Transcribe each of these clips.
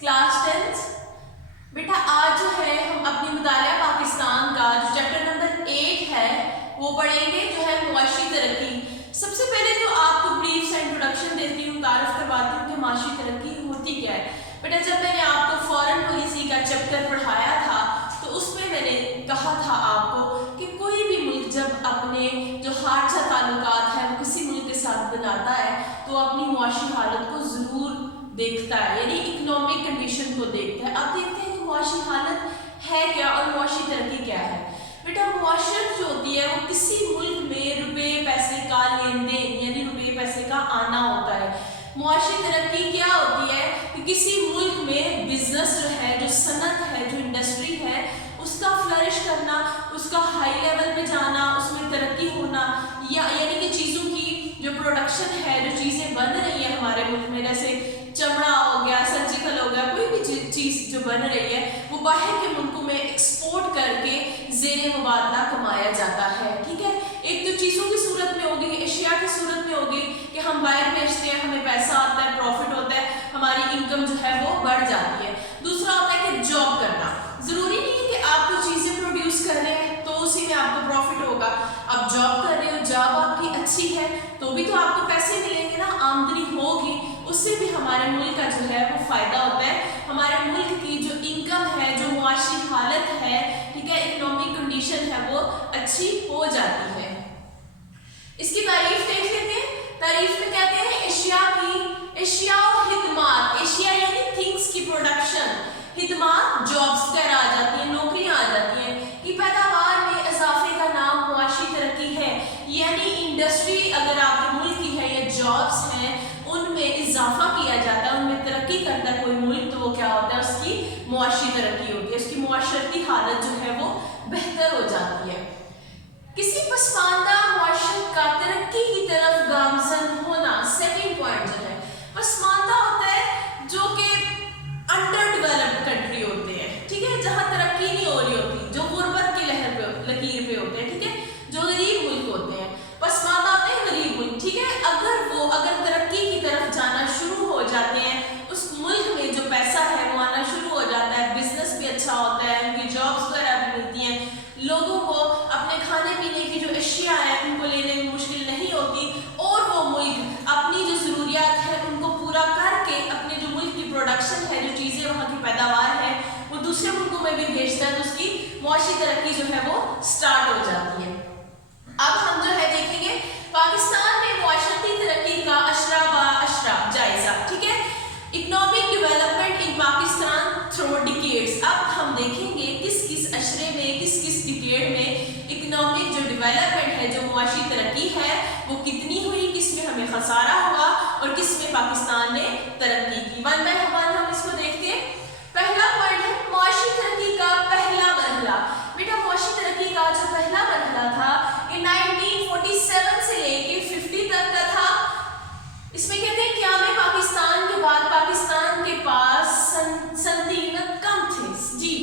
Class 10 बेटा आज जो है हम अपनी मुतालिया पाकिस्तान का जो चैप्टर नंबर 8 है वो पढ़ेंगे, जो है मुआशी तरक्की। सबसे पहले तो आपको ब्रीफ सा इंट्रोडक्शन देती हूँ, तारीफ करवाती हूँ कि मुआशी तरक्की होती क्या है। बेटा जब मैंने आपको फॉरेन पॉलिसी का चैप्टर पढ़ाया था तो उसमें मैंने कहा था आपको कि कोई भी मुल्क जब अपने जो हादसा ताल्लुकात है वो किसी मुल्क के साथ बनाता है तो अपनी मुआशी हालत को ज़रूर देखता है, यानी इकोनॉमिक कंडीशन को देखता है। अब देखते हैं कि मुआशी हालत है क्या और मुआशी तरक्की क्या है। बेटा मुआशरत जो होती है वो किसी मुल्क में रुपए पैसे का लेन देन यानी रुपए पैसे का आना होता है। मुआशी तरक्की क्या होती है कि किसी मुल्क में बिजनेस जो है, जो सनत है, जो इंडस्ट्री है, उसका फ्लरिश करना, उसका हाई लेवल पे जाना, उसमें तरक्की होना, या यानी कि चीज़ों की जो प्रोडक्शन है, जो चीज़ें बन रही है हमारे मुल्क में, जैसे चमड़ा हो गया, सर्जिकल हो गया, कोई भी चीज़ जो बन रही है वो बाहर के मुल्कों में एक्सपोर्ट करके ज़ेर मुबादला कमाया जाता है। ठीक है, एक तो चीज़ों की सूरत में होगी, एशिया की सूरत में होगी कि हम बाहर बेचते हैं, हमें पैसा आता है, प्रॉफिट होता है, हमारी इनकम जो है वो बढ़ जाती है। दूसरा होता है कि जॉब करना। ज़रूरी नहीं है कि आप जो चीज़ें प्रोड्यूस कर रहे हैं तो उसी में आपको प्रॉफिट होगा। आप जॉब कर रहे हो, जॉब आपकी अच्छी है तो भी तो आपको पैसे मिलेंगे ना, आमदनी होगी, उससे भी हमारे मुल्क का जो है वो फ़ायदा होता है। हमारे मुल्क की जो इनकम है, जो मुआशी हालत है, ठीक है, इकोनॉमिक कंडीशन है वो अच्छी हो जाती है। इसकी तारीफ देख लेते हैं। तारीफ में कहते हैं एशिया और खिदमात। एशिया यानी थिंग्स की प्रोडक्शन, खिदमात जॉब्स वगैरह आ जाती हैं, नौकरियां आ जाती हैं, कि पैदावार में इजाफे का नाम मुआशी तरक्की है। यानी इंडस्ट्री अगर आपके मुल्क की है या जॉब्स हैं उनमें इजाफा किया जाता है, उनमें तरक्की करता है कोई मुल्क, तो वो क्या होता है, उसकी मुआशी तरक्की होती है, उसकी मुआशरती हालत जो है वो बेहतर हो जाती है। किसी पसमानदा मुआशरत का तरक्की की तरफ गामजन होना, सेकंड पॉइंट जो है, पसमानदा होता है जो कि अंडर डेवलप्ड कंट्री होते हैं, ठीक है, जहाँ तरक्की नहीं हो रही होती, जो गुर्बत की लकीर पे होते हैं, ठीक है, जो गरीब मुल्क होते हैं। पसमानदा होते हैं गरीब मुल्क, ठीक है, अगर तरक्की की तरफ जाना शुरू हो जाते हैं, उस मुल्क में जो पैसा है वो आना शुरू हो जाता है, बिजनेस भी अच्छा होता है, उनकी जॉब्स वगैरह भी मिलती हैं, लोगों को अपने खाने पीने की जो अशिया है उनको लेने में मुश्किल नहीं होती, और वो मुल्क अपनी जो ज़रूरियात है उनको पूरा करके अपने जो मुल्क की प्रोडक्शन है, जो चीज़ें वहाँ की पैदावार है वो दूसरे मुल्कों में भी भेजता है, तो उसकी मुआशी तरक्की जो है वो स्टार्ट हो जाती है। अब हम जो है देखेंगे पाकिस्तान में मुआशरती तरक्की का अशरा बा अशरा जायजा, ठीक है, economic development in Pakistan through decades. अब हम देखेंगे किस किस अशरे में, किस किस डिकेड में इकोनॉमिक जो डेवलपमेंट है, जो मुआशी तरक्की है वो कितनी हुई, किस में हमें खसारा हुआ और किस में पाकिस्तान ने तरक्की की। वन बाय वन हम इसको देखते हैं। पहला पॉइंट है मुआशी तरक्की का पहला मरहला। बेटा मुआशी तरक्की का जो पहला मरहला था ये 1947 से लेके 50 तक का था। इसमें कहते हैं क्या में पाकिस्तान के बाद पाकिस्तान के पास संतीनत कम थे जी।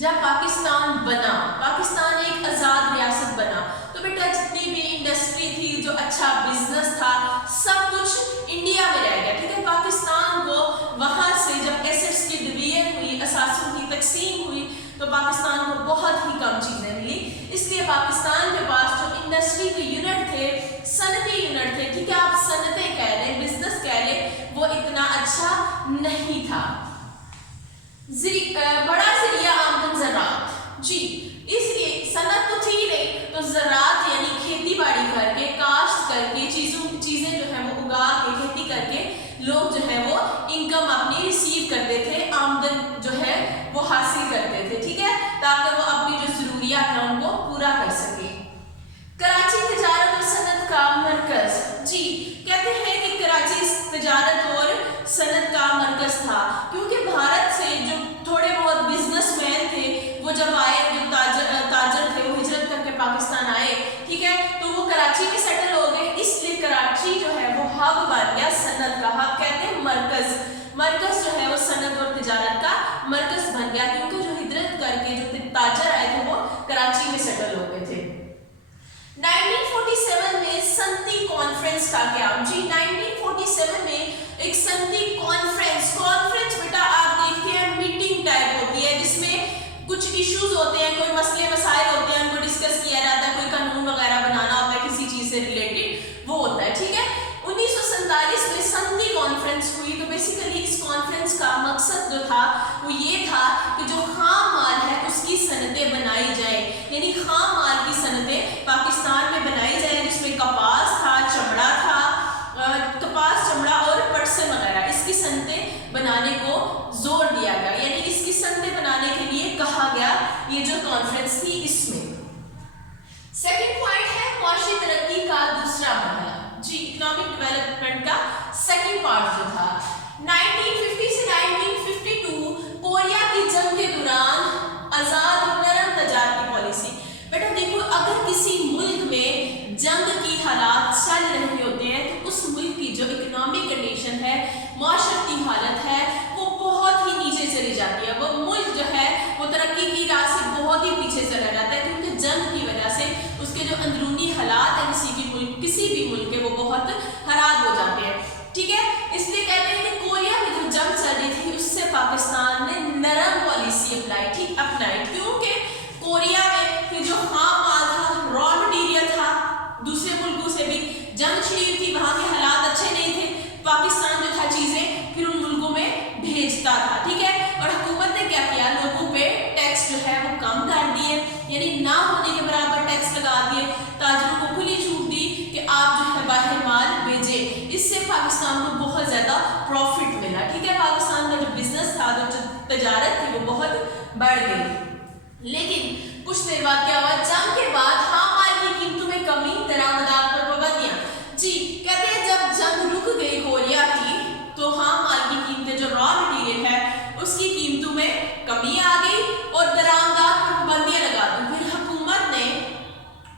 जब पाकिस्तान बना, पाकिस्तान एक आज़ाद रियासत बना, तो बेटा जितनी भी इंडस्ट्री थी, जो अच्छा बिजनेस था, सब कुछ इंडिया में रह गया, ठीक है। पाकिस्तान को वहाँ से जब एसेट्स की डिवीजन हुई, असासों की तकसीम हुई, तो पाकिस्तान को बहुत ही कम चीज़ें मिली। इसलिए पाकिस्तान के पास जो इंडस्ट्री के यूनिट थे, सनती यूनिट थे, ठीक है, आप सनतें कह लें, बिजनेस कह लें, वो इतना अच्छा नहीं था। बड़ा जरिया आमदन ज़राअत जी, इसलिए सनत तो थी नहीं, तो ज़राअत यानी खेती बाड़ी करके, काश्त करके, चीज़ें जो है वो उगा के, खेती करके लोग जो है वो इनकम अपनी रिसीव करते थे, आमदन जो है वो हासिल करते थे, ठीक है, ताकि वो अपनी जो ज़रूरियात हैं उनको पूरा कर सके। कराची तिजारत और सनत का मरकज़ जी, कहते हैं कि कराची तिजारत और सनत का मरकज़ था, क्योंकि भारत से जो थोड़े बहुत बिजनेसमैन थे वो जब आए, जो ताजर थे वो हिजरत करके पाकिस्तान आए, ठीक है, तो वो कराची में सेटल हो गए। इसलिए कराची जो है वो हब बन गया, सनत का हब कहते हैं, मरकज़ जो है वो सनत और तिजारत का मरकज़ बन गया, क्योंकि जो हिजरत करके जो ताजर आए थे वो कराची में सेटल हो गए थे। 1947 में संती कॉन्फ्रेंस का क्या जी, 1947 में एक संती कॉन्फ्रेंस बेटा आप देखते ایشوز ہوتے ہیں, کوئی مسئلے مسائل ہوتے ہیں, ان کو ڈسکس کیا جاتا ہے, کوئی قانون وغیرہ بنانا ہوتا ہے کسی چیز سے ریلیٹڈ, وہ ہوتا ہے. ٹھیک ہے, 1947 میں سندھی کانفرنس ہوئی. تو بیسیکلی اس کانفرنس کا مقصد جو تھا وہ یہ تھا کہ جو خام مال ہے اس کی صنعتیں بنائی جائیں, یعنی خام مال کی صنعتیں پاکستان میں بنائی جائیں, جس میں کپاس تھا, چمڑا تھا, کپاس, چمڑا اور پٹسن وغیرہ, اس کی صنعتیں بنانے کو زور دیا گیا, یعنی اس کی صنعتیں بنانے کے لیے کہا گیا. یہ جو کانفرنس تھی اس میں سیکنڈ پوائنٹ ہے معاشی ترقی کا دوسرا مرحلہ. جی, اکنامک ڈیولپمنٹ کا سیکنڈ پارٹ جو تھا 1950 سے 1952 کوریا کی جنگ کے دوران آزاد اور نرم تجارتی پالیسی. بیٹا دیکھو, اگر کسی ملک میں جنگ کی حالات چل رہے ہوتے ہیں تو اس ملک کی جو اکنامک کنڈیشن ہے, معاشرتی حالت ہے, وہ بہت ہی نیچے چلی جاتی ہے. وہ ملک جو ہے وہ ترقی کی راہ سے بہت ہی پیچھے چلا جاتا ہے, کیونکہ جنگ کی وجہ سے اس کے جو اندرونی حالات ہیں کسی بھی ملک کے, وہ بہت خراب ہو جاتے ہیں. ٹھیک ہے, اس لیے کہتے ہیں کہ کوریا میں جو جنگ چل رہی تھی اس سے پاکستان نے نرم پالیسی اپنائی, کیونکہ کوریا میں پھر جو خام مال تھا, را مٹیریل تھا, دوسرے ملکوں سے بھی جنگ چھڑی ہوئی تھی, وہاں کے حالات اچھے نہیں تھے, پاکستان جو تھا چیزیں پھر ان ملکوں میں بھیجتا تھا. ٹھیک ہے, اور حکومت نے کیا کیا, لوگوں پہ ٹیکس جو ہے وہ کم کر دیے, یعنی نہ ہونے کے برابر ٹیکس لگا دیے, تاجروں کو کھلی چھوٹ دی کہ آپ جو ہے باہر مال بھیجیں. اس سے پاکستان کو بہت زیادہ پروفٹ ملا. ٹھیک ہے, پاکستان کا جو بزنس تھا, جو تجارت تھی, وہ بہت بڑھ گئی. لیکن کچھ دیر بعد کیا ہوا, جنگ کے بعد خام مال کی قیمتوں میں کمی, درآمدات پر پابندیاں. جی, کہتے ہیں جب جنگ رک گئی کوریا کی تو خام مال کی قیمتیں, جو را مٹیریل ہے اس کی قیمتوں میں کمی آ گئی اور درآمدات پر پابندیاں لگا دی. پھر حکومت نے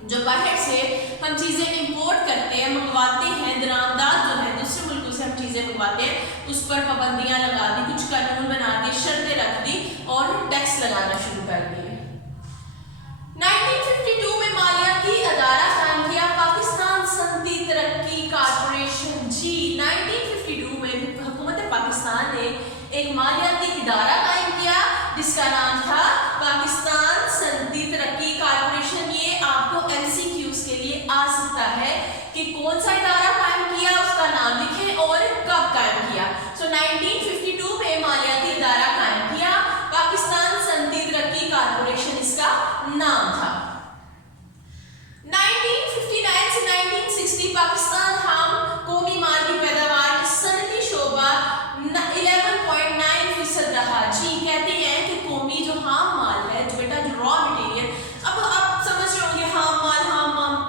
جو باہر سے ہم چیزیں امپورٹ کرتے ہیں, منگواتے ہیں, درآمدات جو ہے دوسرے ملکوں سے ہم چیزیں منگواتے ہیں, اس پر پابندیاں لگا دی, کچھ قانون بنا دی, شرطیں رکھ دی اور ٹیکس لگانا شروع کر دیے. 1952 میں مالیاتی ادارہ قائم کیا, پاکستان صنعتی ترقی کارپوریشن. جی, 1952 میں حکومت پاکستان نے ایک مالیاتی ادارہ قائم کیا جس کا نام تھا پاکستان صنعتی ترقی کارپوریشن. یہ آپ کو MCQs کے لیے آ سکتا ہے کہ کون سا ادارہ قائم کیا, اس کا نام لکھیں اور کب قائم کیا. سو 1952 میں مالیاتی ادارہ قائم کیا, پاکستان صنعتی ترقی کارپوریشن اس کا نام تھا. 1959 سے 1960 پاکستان ہم قومی مال کی پیداوار کی صنعتی شعبہ 11.9% رہا. جی, کہتے ہیں کہ قومی جو خام مال ہے, جو بیٹا جو را مٹیریل, اب آپ سمجھ رہے ہوں گے خام مال,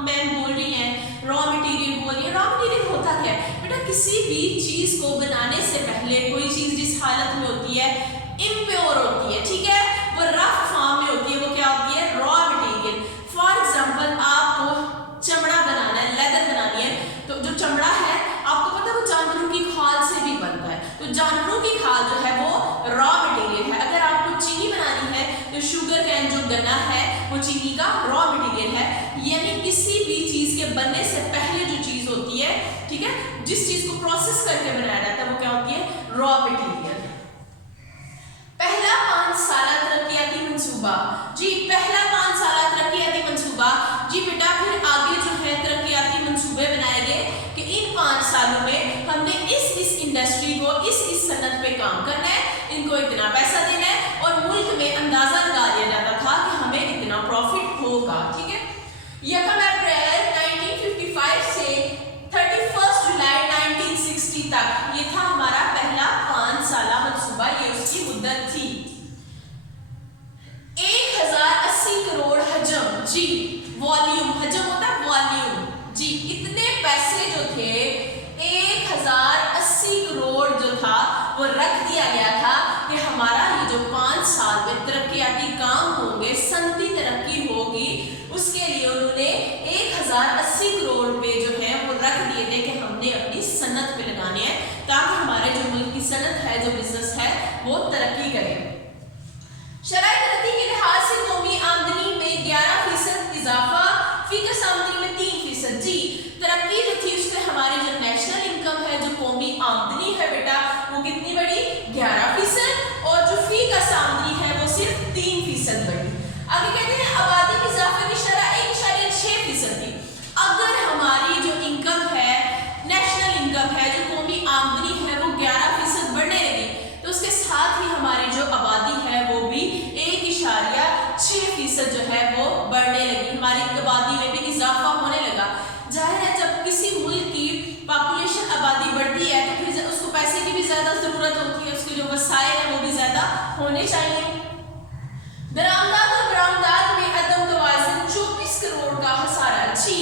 میں بول رہی ہیں را مٹیریل بول رہی ہے. را مٹیریل ہوتا کیا ہے بیٹا, کسی بھی چیز کو بنانے سے پہلے کوئی چیز جس حالت میں ہوتی ہے امپیور ہوتی ہے. ٹھیک ہے, وہ رف فارم میں ہوتی ہے, وہ کیا ہوتی ہے, را مٹیریل. فار ایگزامپل آپ کو چمڑا بنانا ہے, لیدر بنانی ہے, تو جو چمڑا ہے آپ کو پتہ ہے وہ جانوروں کی کھال سے بھی بنتا ہے, تو جانوروں کی کھال جو ہے وہ را مٹیریل ہے. اگر آپ کو چینی بنانی ہے تو شوگر کین جو گنا ہے وہ چینی کا را مٹیریل ہے. یعنی کسی بھی چیز کے بننے سے پہلے جو چیز ہوتی ہے, ٹھیک ہے, جس چیز کو پروسیس کر کے بنایا جاتا ہے وہ کیا ہوتی ہے, را مٹیریل. پہلا 5 سالہ ترقیاتی منصوبہ. جی, پہلا 5 سالہ ترقیاتی منصوبہ. جی بیٹا, پھر آگے جو ہے ترقیاتی منصوبے بنائے گئے کہ ان 5 سالوں میں ہم نے اس انڈسٹری کو, اس صنعت پہ کام کرنا ہے, ان کو اتنا پیسہ دینا ہے, اور ملک میں اندازہ لگا دیا جاتا تھا کہ ہمیں اتنا پروفٹ ہوگا. ٹھیک ہے, 1 اپریل 1955 سے 31 جولائی 1960 تک یہ تھا ہمارا پہلا 5 سالہ منصوبہ. یہ اس کی مدت تھی. 1080 کروڑ حجم. جی, والیوم, حجم ہوتا ہے والیوم. جی, اتنے پیسے جو تھے 1080 کروڑ جو تھا وہ رکھ دیا گیا تھا کہ ہمارا یہ جو 5 سال میں ترقیاتی کام ہوں گے, صنعتی ترقی ہوگی, اس کے لیے انہوں نے 1080 کروڑ روپے جو ہیں وہ رکھ دیے تھے کہ ہم نے اپنی صنعت پہ لگانے ہیں, تاکہ ہمارے جو ملک کی صنعت ہے, جو بزنس ہے, وہ ترقی کرے. شرح ترقی کے لحاظ سے قومی آمدنی میں 11% اضافہ, فی کس آمدنی میں 3%. جی, ترقی جو تھی اس میں ہماری جو نیشنل انکم ہے, جو قومی آمدنی ہے بیٹا, وہ کتنی بڑی, 11%, اور جو فی کس آمدنی ہے وہ صرف 3% بڑی. होने चाहिए। दरामदात और बरामदात में अदम तवाज़ुन 24 करोड़ का खसारा। जी,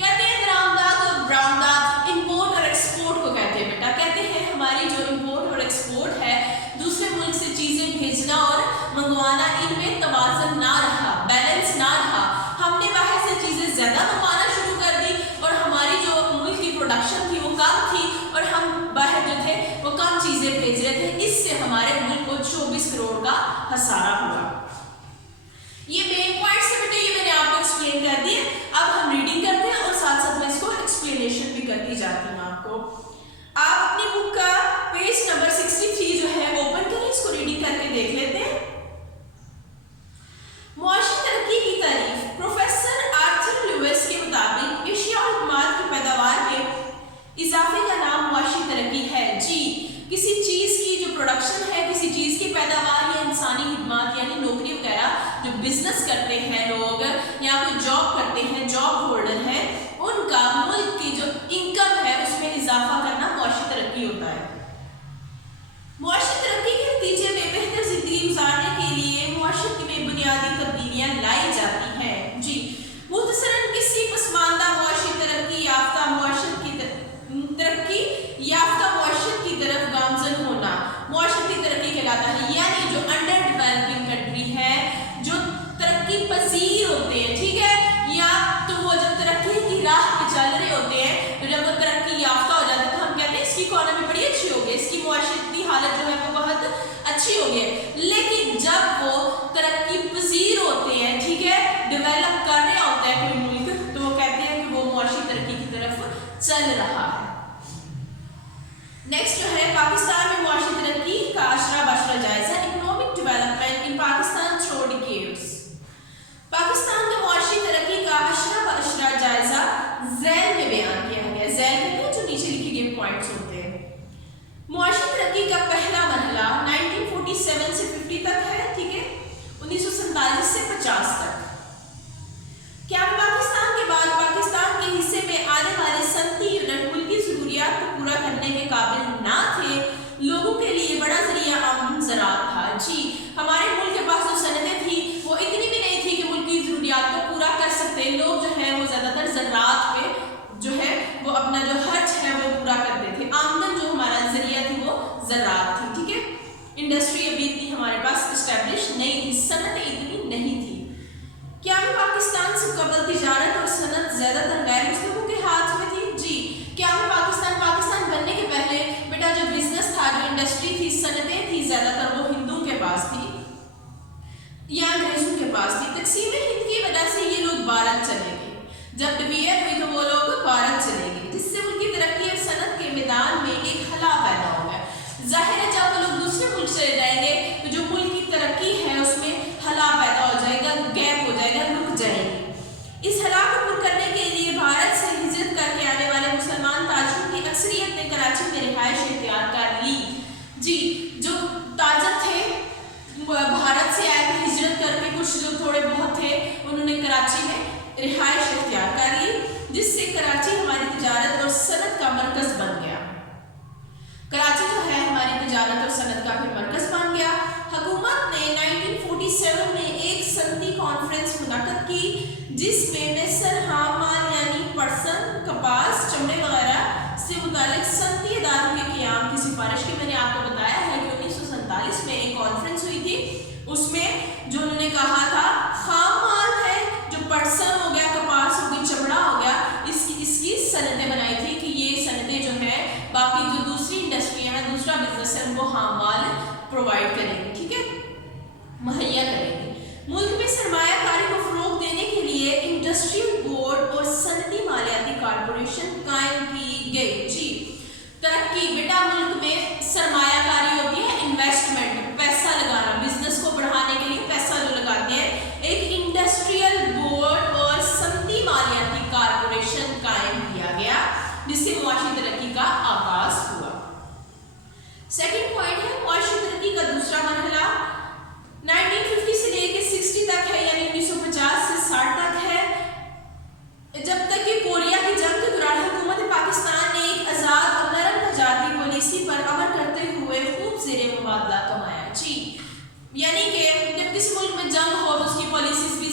कहते हैं दरामदात और बरामदात इंपोर्ट और एक्सपोर्ट को कहते हैं बेटा। कहते हैं हमारी जो इंपोर्ट और एक्सपोर्ट है, दूसरे मुल्क से चीजें भेजना और मंगवाना, इनमें तवाज़ुन ना रहा, बैलेंस ना रहा। हमने बाहर से चीजें ज्यादा मंगवाना शुरू कर दी और हमारी जो मुल्क की प्रोडक्शन थी वो कम थी और हम बाहर जो थे वो कम चीजें भेज रहे थे। इससे हमारे मुल्क को 24 करोड़ का खसारा हुआ। ये मेन पॉइंट्स थे बेटे, ये मैंने आपको एक्सप्लेन कर दिए। अब हम रीडिंग करते हैं और साथ साथ में इसको एक्सप्लेनेशन भी करती जाती हूँ आपको। आप अपनी बुक का पेज नंबर 63 जो है वो ओपन करें, इसको रीडिंग करके देख लेते हैं। मुआशी तरक्की की तारीफ। प्रोफेसर आर्थर लुइस के मुताबिक एशिया और माल की पैदावार में इजाफे का नाम मुआशी तरक्की है। जी, किसी चीज की जो प्रोडक्शन है, किसी चीज की पैदावार या इंसानी खिदमत यानी नौकरी वगैरह जो बिजनेस करते हैं लोग या कोई जॉब करते हैं, जॉब होल्डर है, उनका मुल्क की जो इनकम है उसमें इजाफा करना मुआशी तरक्की होता है। मुआशी तरक्की के नतीजे में बेहतर जिंदगी गुजारने के लिए मुआशरे में बुनियादी तब्दीलियां लाई जाती हैं। जी, मुख्तसरन किसी पसमानदा मुआशी तरक्की याफ्ता मुआशरे की तरफ गामजन होना मुआशरती तरक्की कहलाता है। यानी जो अंडर डेवलपिंग कंट्री है, जो तरक्की पजीर होते हैं, ठीक है, या तो वो जब तरक्की की राह पे चल रहे होते हैं, तो जब वो तरक्की याफ्ता हो जाता है तो हम कहते हैं इसकी इकोनॉमी बड़ी अच्छी हो गई, इसकी मुआशरती हालत जो है वो बहुत अच्छी हो गई। लेकिन जब वो तरक्की पजीर होते हैं, ठीक है, डेवलप कर रहे होता है कोई मुल्क, तो वो कहते हैं कि वो मुआशी तरक्की की तरफ चल रहा है। नेक्स्ट जो है पाकिस्तान में मुआशी तरक्की का अशरा बशरा जायजा। Economic development in Pakistan through decades. Pakistan के मुआशी तरक्की का अशरा बशरा जायजा झैल में बयान किया गया। झैल में जो नीचे लिखे गए पॉइंट्स होते हैं। मुआशी तरक्की का पहला मरहला 1947 से 50 तक है, ठीक है, 1947 से 50 तक। क्या पाकिस्तान के बाद पाकिस्तान के हिस्से में आने वाले सनती यूनिट मुल्क की जरूरियात को पूरा करने के काबिल ना थे। लोगों के लिए बड़ा जरिया आमदन ज़राअत था। जी, हमारे मुल्क के पास जो सनतें थी वो इतनी भी नहीं थी कि मुल्क की जरूरियात को पूरा कर सकते। लोग जो है वो ज़्यादातर ज़राअत पे जो है वो अपना जो खर्च है वो पूरा करते थे। आमदन जो हमारा जरिया थी वो ज़राअत थी, ठीक है। इंडस्ट्री अभी इतनी हमारे पास इस्टेब्लिश नहीं थी, सनतें इतनी नहीं थी। क्या में पाकिस्तान से कबल तिजारत और सनत ज्यादातर गैर मुस्लिमों के हाथ में थी? जी, क्या में पाकिस्तान बनने के पहले बेटा जो बिजनेस था, जो इंडस्ट्री थी, सनतें थी, ज्यादातर वो हिंदुओं के पास थी या अंग्रेजों के पास थी। तकसीम हिंद की वजह से ये लोग भारत चले गए। जब डिवीजन हुई तो वो लोग भारत चले गए, जिससे उनकी तरक्की और सनत के मैदान में एक खला पैदा हो गया। जाहिर है जब वो लोग दूसरे मुल्क चले जाएंगे तो जो मुल्क की तरक्की है उसमें खला पैदा हो जाएगा, गैप हो जाएगा, रुक जाएगी। इस खला को पूरा करने के लिए भारत से हिजरत करके आने वाले मुसलमान ताजिरों की अक्सरियत ने कराची में रिहाइश इख्तियार कर ली। जी, जो ताजिर थे भारत से आए थे हिजरत करके, कुछ जो थोड़े बहुत थे उन्होंने कराची में रिहाइश इख्तियार कर ली, जिससे कराची हमारी तिजारत और सनत का मरकज बन गया। कराची जो है हमारी तिजारत और सनत का फिर मरकज बन गया। हुकूमत ने 1947 में एक सनती कॉन्फ्रेंस मुनक्कद की, जिसमें नेसर हामाल यानी पटसन, कपास, चमड़े वगैरह से मुतालिक सनती इदारों के क़याम की सिफारिश की। मैंने आपको बताया है कि 1947 में एक कॉन्फ्रेंस हुई थी, उसमें जो उन्होंने कहा था खाम माल है, जो पटसन हो गया, कपास हो गई, चमड़ा हो गया, इसकी सनतें बनाई थी कि ये सनतें जो है बाकी जो दूसरी इंडस्ट्रियाँ हैं, दूसरा बिजनेस है, उनको खाम माल प्रोवाइड करेंगे, ठीक है, मुहैया करेंगे। मुल्क में सरमायाकारी को फरोग देने के लिए इंडस्ट्रियल बोर्ड और सनती मालियाती कॉर्पोरेशन कायम की गई। जी, तरक्की बेटा मुल्क में सरमायाकारी होती है, इन्वेस्टमेंट, पैसा लगाना, बिजनेस को बढ़ाने के लिए पैसा जो लगाते हैं। एक इंडस्ट्रियल बोर्ड और सनती मालियाती कॉर्पोरेशन कायम किया गया, जिससे मुआशी तरक्की का आगाज हुआ। सेकंड पॉइंट है मुआशी तरक्की का दूसरा मरहला 1950 से लेकर 60 तक है, यानी 1950 से 60 तक है, जब तक कि कोरिया की जंग के दौरान हुकूमत पाकिस्तान ने एक आज़ाद और नरम तजारती पॉलिसी पर अमल करते हुए खूब ज़ेर मुबादला कमाया। जी, यानी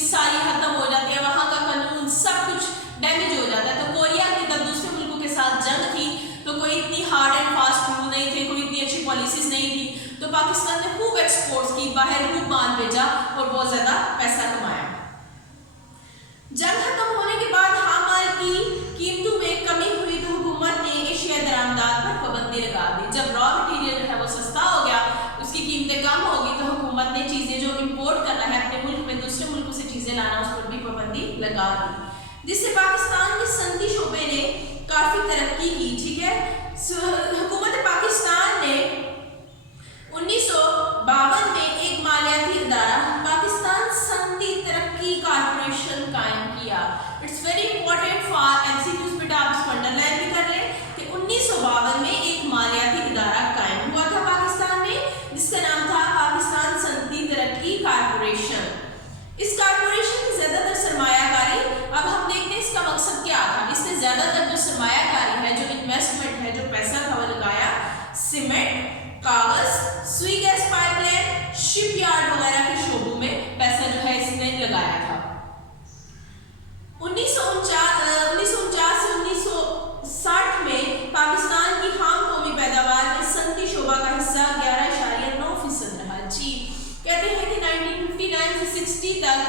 ساری ختم ہو جاتی ہے, وہاں کا قانون سب کچھ ڈیمیج ہو جاتا ہے. تو کوریا کی تب دوسرے ملکوں کے ساتھ جنگ تھی تو کوئی اتنی ہارڈ اینڈ فاسٹ رول نہیں تھے, کوئی اتنی اچھی پالیسیز نہیں تھی, تو پاکستان نے خوب ایکسپورٹس کی, باہر خوب مال بھیجا اور بہت زیادہ پیسہ کمایا. جنگ ختم ہونے کے بعد خام مال کی قیمتوں میں کمی ہوئی تو حکومت نے ایشیائی درآمدات پر پابندی لگا دی. جب را مٹیریل جو ہے وہ سستا ہو گیا, اس کی قیمتیں کم ہو گئی, تو حکومت نے چیزیں جو امپورٹ کرنا ہے اپنے ملک میں دوسرے ملکوں سے چیزیں لانا, اس پر بھی پابندی لگا دی, جس سے پاکستان کے صنعتی شعبے نے کافی ترقی کی. ٹھیک ہے, حکومت پاکستان نے 1952 میں ایک مالیاتی ادارہ پاکستان صنعتی ترقی کارپوریشن قائم کیا. اٹس ویری امپورٹنٹ فار ایمسیکیوز, بیٹا آپ اس کو انڈر لائن بھی کر لیں کہ 1952 میں ایک مالیاتی ادارہ قائم ہوا تھا پاکستان میں, جس کا نام تھا پاکستان صنعتی ترقی کارپوریشن. اس کارپوریشن کی زیادہ تر سرمایہ کاری, اب ہم دیکھتے ہیں اس کا مقصد کیا تھا. اس نے زیادہ تر جو سرمایہ کاری ہے, جو انویسٹمنٹ ہے, جو پیسہ تھا وہ لگایا سیمنٹ, کاغذ, سوئی گیس پائپ لائن, شپ یارڈ وغیرہ کے شعبوں میں پیسہ جو ہے اس نے لگایا تھا. 1949 سے 1960 میں پاکستان کی خام قومی پیداوار میں صنعتی شعبہ کا حصہ 11.9% رہا. جی کہتے ہیں کہ 1959 سے 60 تک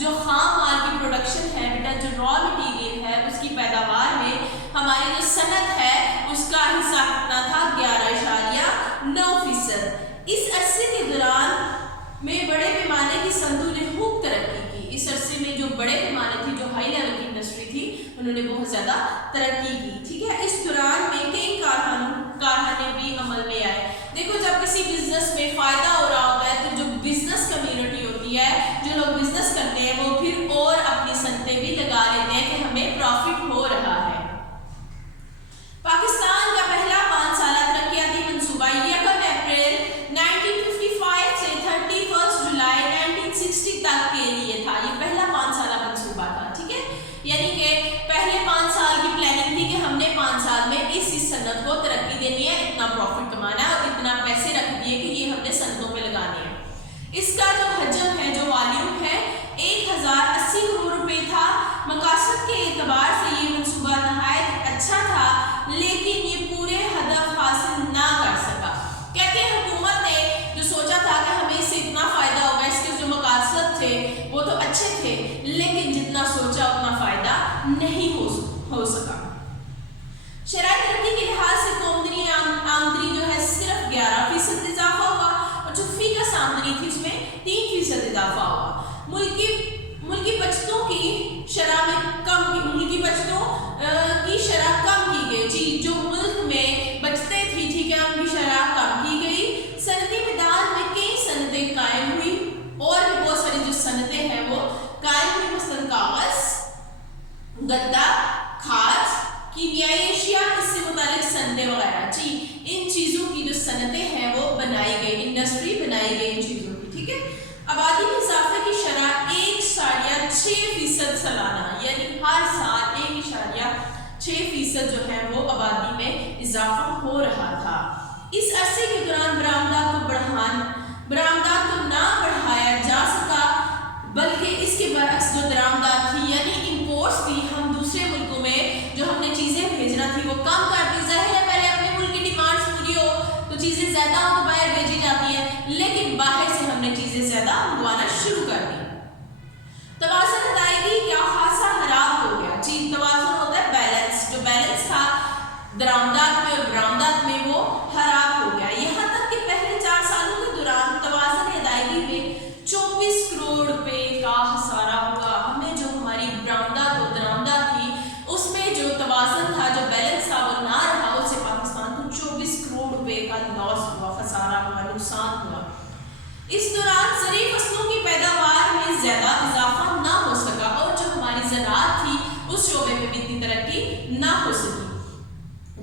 جو خام مال کی پروڈکشن ہے بیٹا, جو را مٹیریل ہے, اس کی پیداوار میں ہماری جو صنعت ہے اس کا حصہ کتنا تھا, 11.9%. اس عرصے کے دوران میں بڑے پیمانے کی صنعتوں نے خوب ترقی کی. اس عرصے میں جو بڑے پیمانے تھی, جو ہائی لیول کی انڈسٹری تھی, انہوں نے بہت زیادہ ترقی کی. ٹھیک ہے, اس دوران میں کئی کارخانے بھی عمل میں آئے. دیکھو جب کسی بزنس میں فائدہ ہو رہا ہوتا ہے تو جو بزنس کمیونٹی ہوتی ہے, جو لوگ بزنس کرتے ہیں, وہ پھر اور اپنی صنعتیں بھی لگا لیتے ہیں کہ ہمیں پروفٹ ہو رہا ہے. پاکستان کا پہلا 5 سالہ ترقیاتی منصوبہ 1 اپریل 1955 سے 31 جولائی 1960 تک کے لیے تھا. یہ پہلا 5 سالہ منصوبہ تھا. ٹھیک ہے, یعنی کہ پہلے 5 سال کی پلاننگ تھی کہ ہم نے 5 سال میں اس صنعت کو ترقی دینی ہے, اتنا پروفٹ کمانا ہے اور اتنا پیسے رکھ دیے کہ یہ ہم نے صنعتوں پہ لگانے ہیں. اس کا جو حجم ہے, جو والیوم ہے, 1080 کروڑ روپے تھا. مقاصد کے اعتبار سے یہ منصوبہ نہایت اچھا تھا, لیکن یہ پورے ہدف حاصل نہ کر سکا. کہتے ہیں حکومت نے جو سوچا تھا کہ ہمیں اس سے اتنا فائدہ ہوگا, اس کے جو مقاصد تھے وہ تو اچھے تھے, لیکن جتنا سوچا اتنا فائدہ نہیں ہو سکا. شرائط ترقی کے لحاظ سے قومی آمدنی جو ہے صرف 11% اضافہ ہوا, اور جو فی کس آمدنی تھی اس میں 3% اضافہ ہوا. ملکی بچتوں کی شرح میں ملکی بچتوں کی شرح کم کی گئی. جی جو ملک میں بچتیں تھی, ٹھیک ہے, ان کی شرح کم کی گئی. صنعتی میدان میں کئی صنعتیں قائم ہوئی, اور بھی بہت ساری جو صنعتیں ہیں وہ قائم ہوئی, مثلا کاغذ, گدا, کھاد, کیمیائی اشیاء, اس سے متعلق صنعتیں وغیرہ. جی ان چیزوں کی جو صنعتیں ہیں وہ بنائی گئی, انڈسٹری بنائی گئی ان چیزوں کی. ٹھیک ہے, آبادی میں اضافے کی شرح 1.6% سالانہ, یعنی ہر سال 1.6% جو ہے وہ آبادی میں اضافہ ہو رہا تھا. اس عرصے کے دوران برآمدات کو نہ بڑھایا جا سکا, بلکہ اس کے برعکس جو درآمدات تھی یعنی امپورٹس تھی, ہم دوسرے ملکوں میں جو ہم نے چیزیں بھیجنا تھی وہ کم کر دی. ظاہر ہے پہلے اپنے ملک کی ڈیمانڈس پوری ہو تو چیزیں زیادہ ہو تو باہر بھیجی جاتی ہیں, لیکن باہر سے ہم نے چیزیں زیادہ منگوانا شروع کر دی. توازن ادائیگی کیا خاصا خراب ہو گیا. جی توازن ہوتا ہے بیلنس, جو بیلنس تھا درآمدات میں اور برآمدات میں وہ خراب ہو گیا. یہاں تک کہ پہلے 4 سالوں کے دوران توازن ادائیگی میں 24 کروڑ روپے کا خسارہ ہوا. ہمیں جو ہماری برآمدات اور درآمدات تھی اس میں جو توازن تھا, جو بیلنس تھا وہ نہ رہا, اس سے پاکستان کو 24 کروڑ روپے کا لاس ہوا, خسارہ ہوا, نقصان ہوا. اس دوران زرعی فصلوں کی پیداوار میں زیادہ اضافہ نہ ہو سکا, اور جو ہماری زراعت تھی اس شعبے میں بھی اتنی ترقی نہ ہو سکی.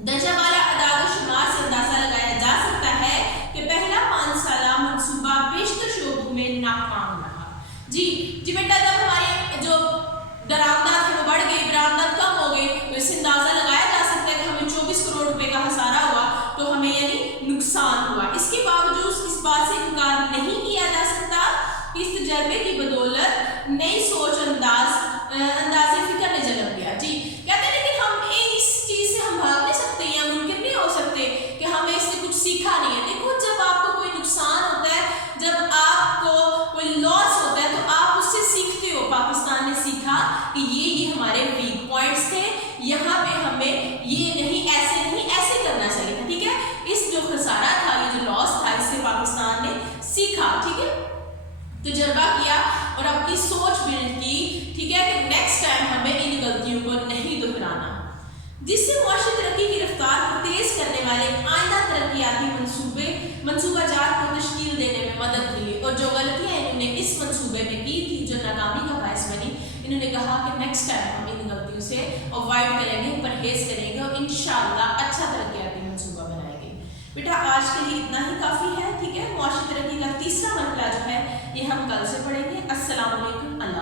درجہ والا اعداد و شمار سے اندازہ لگایا جا سکتا ہے کہ پہلا 5 سالہ منصوبہ بیشتر شعبوں میں ناکام رہا. جی بیٹا جب ہمارے جو درآمدات ہیں وہ بڑھ گئی, برآمدات کم ہو گئی, تو اس سے اندازہ لگایا جا سکتا ہے کہ ہمیں 24 کروڑ روپے کا خسارہ ہوا, تو ہمیں یعنی نقصان ہوا. اس کے باوجود اس بات سے انکار نہیں کیا جا سکتا کہ اس तजर्बे की बदौलत नई सोच अंदाज़े फिक्र ने जन्म लिया। जी कहते हैं लेकिन हम इस चीज़ से हम भाग नहीं सकते या मुमकिन नहीं हो सकते कि हमें इससे कुछ सीखा नहीं है। देखो जब आपको कोई नुकसान होता है, जब आपको कोई लॉस होता है, तो आप उससे सीखते हो। पाकिस्तान ने सीखा कि ये हमारे वीक पॉइंट्स थे, यहाँ पे हमें ये नहीं ऐसे करना चाहिए था। ठीक है, इस जो खसारा था, ये जो लॉस था, इससे पाकिस्तान ने सीखा। ठीक है, तजर्बा किया और अपनी सोच बिल्ड की। ठीक है, कि नेक्स्ट टाइम हमें इन गलतियों को नहीं दोहराना, जिससे मुआशी तरक्की की रफ्तार को तेज करने वाले आइंदा तरक्याती मंसूबाजात को तश्कील देने में मदद मिली। और जो गलतियाँ इन्होंने इस मंसूबे में की थी, जो नाकामी का बायस बनी, इन्होंने कहा कि नेक्स्ट टाइम हम इन गलतियों से अवॉइड करेंगे, परहेज करेंगे और इंशाअल्लाह अच्छा तरक्याती मंसूबा बनाएंगे। बेटा आज के लिए इतना ही काफ़ी है। ठीक है, मुआशी तरक्की का तीसरा मरहला जो है ये हम कल से पढ़ेंगे। अस्सलाम वालेकुम।